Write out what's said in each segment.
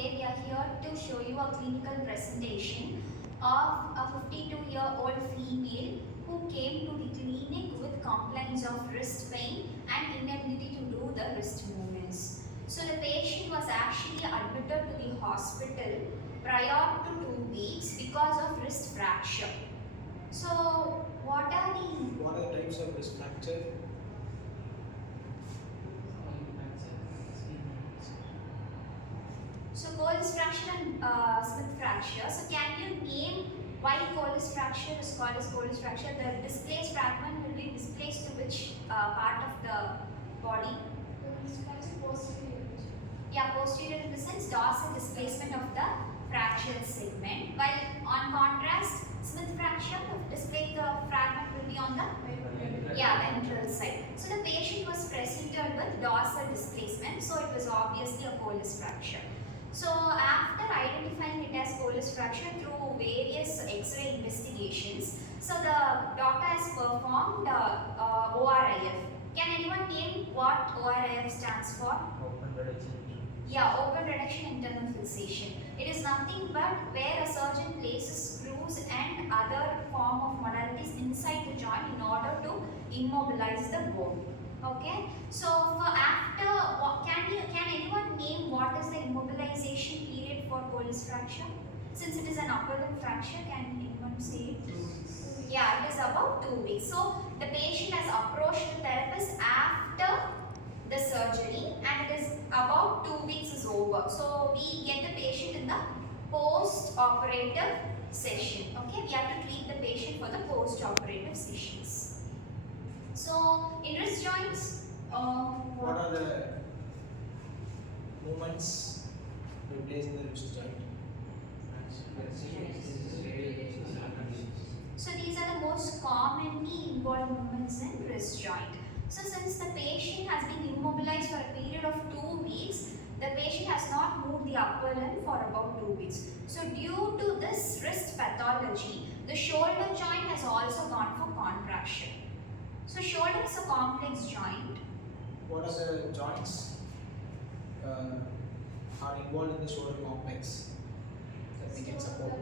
today we are here to show you a clinical presentation of a 52-year-old female who came to the clinic with complaints of wrist pain and inability to do the wrist movements. So the patient was actually admitted to the hospital prior to 2 weeks because of wrist fracture. So what are the types of wrist fracture? So Colles fracture and Smith fracture. So can you name why Colles fracture is called as Colles fracture? The displaced fragment will be displaced to which part of the body? Yeah, posterior in the sense dorsal displacement of the fractured segment. While on contrast, Smith fracture, the fragment will be on the ventral side. So the patient was presented with dorsal displacement, so it was obviously a Colles fracture. So after identifying it as Colles fracture through various X-ray investigations, so the doctor has performed ORIF. Can anyone name what ORIF stands for? Open reduction. Yeah, open reduction internal fixation. It is nothing but where a surgeon places screws and other form of modalities inside the joint in order to immobilize the bone. Okay, so for after, can anyone name what is the immobilization period for Colles fracture? Since it is an upper limb fracture, can anyone say it? Yeah, it is about 2 weeks. So the patient has approached the therapist after the surgery and it is about 2 weeks is over. So we get the patient in the post-operative session. Okay, we have to treat the patient for the post-operative sessions. So in wrist joints, what are the movements we place in the wrist joint? So these are the most commonly involved movements in wrist joint. So since the patient has been immobilized for a period of 2 weeks, the patient has not moved the upper limb for about 2 weeks. So due to this wrist pathology, the shoulder joint has also gone for contraction. So shoulder is a complex joint. What are the joints are involved in the shoulder complex that we can support?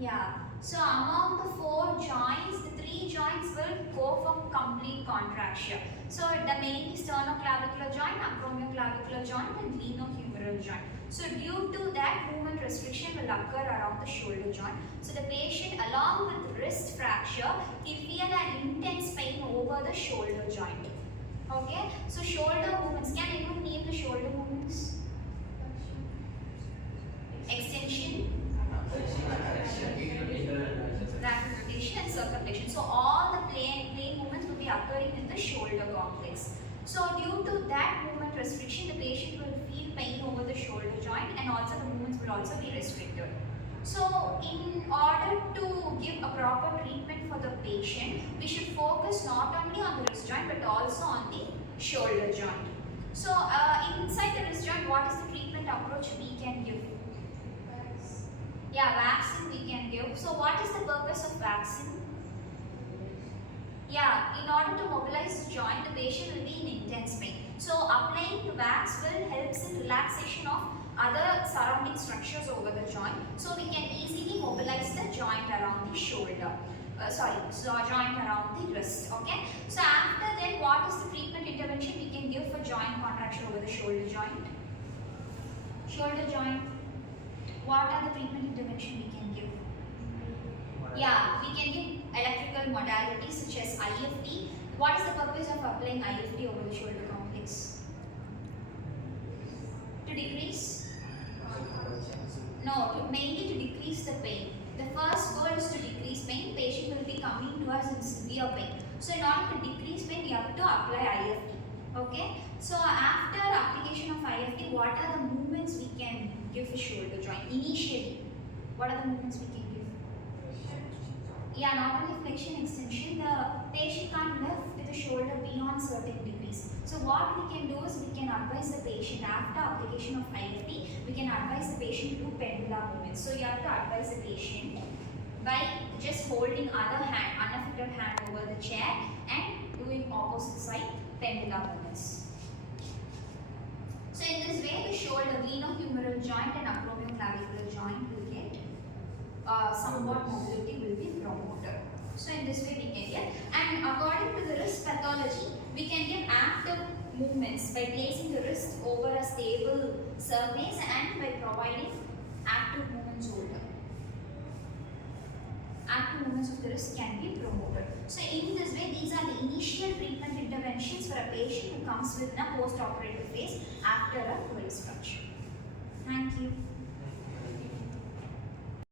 Yeah. So among the 4 joints, the 3 joints will go for complete contraction. So the main sternoclavicular joint, acromioclavicular joint and glenohumeral joint. So due to that, movement restriction will occur around the shoulder joint. So the patient along with wrist fracture, he feel an intense pain over the shoulder joint. Okay, so shoulder movements, can anyone name the shoulder movements? Extension, rapid rotation and circumflexion. So all the plane movements will be occurring in the shoulder complex. So due to that movement restriction, the patient will feel pain over the shoulder joint and also the movements will also be restricted. So in order to give a proper treatment for the patient, we should focus not only on the wrist joint but also on the shoulder joint. So inside the wrist joint, what is the treatment approach we can give? Yeah, vaccine we can give. So what is the purpose of vaccine? Yeah, in order to mobilize the joint, the patient will be in intense pain. So applying the wax will help in relaxation of other surrounding structures over the joint. So we can easily mobilize the joint around the shoulder. Joint around the wrist. Okay. So after that, what is the treatment intervention we can give for joint contraction over the shoulder joint? Shoulder joint. What are the treatment intervention we can give? Yeah, we can give electrical modalities such as IFT. What is the purpose of applying IFT over the shoulder complex? To decrease? No, mainly to decrease the pain. The first goal is to decrease pain. Patient will be coming to us in severe pain. So in order to decrease pain, we have to apply IFT. Okay. So after application of IFT, what are the movements we can give for shoulder joint? Initially, what are the movements we can give? Yeah, not only flexion extension, the patient can't lift the shoulder beyond certain degrees. So what we can do is we can advise the patient after application of IFT, we can advise the patient to do pendulum movements. So you have to advise the patient by just holding other hand, unaffected hand over the chair and doing opposite side pendula movements. So in this way, the shoulder, glenohumeral joint and acromioclavicular joint will get somewhat mobility will be promoted. So in this way we can get, and according to the wrist pathology, we can get active movements by placing the wrist over a stable surface and by providing active movements over. Active movements of the wrist can be promoted. So in this way, these are the initial treatment interventions for a patient who comes within a post-operative phase after a wrist fracture. Thank you.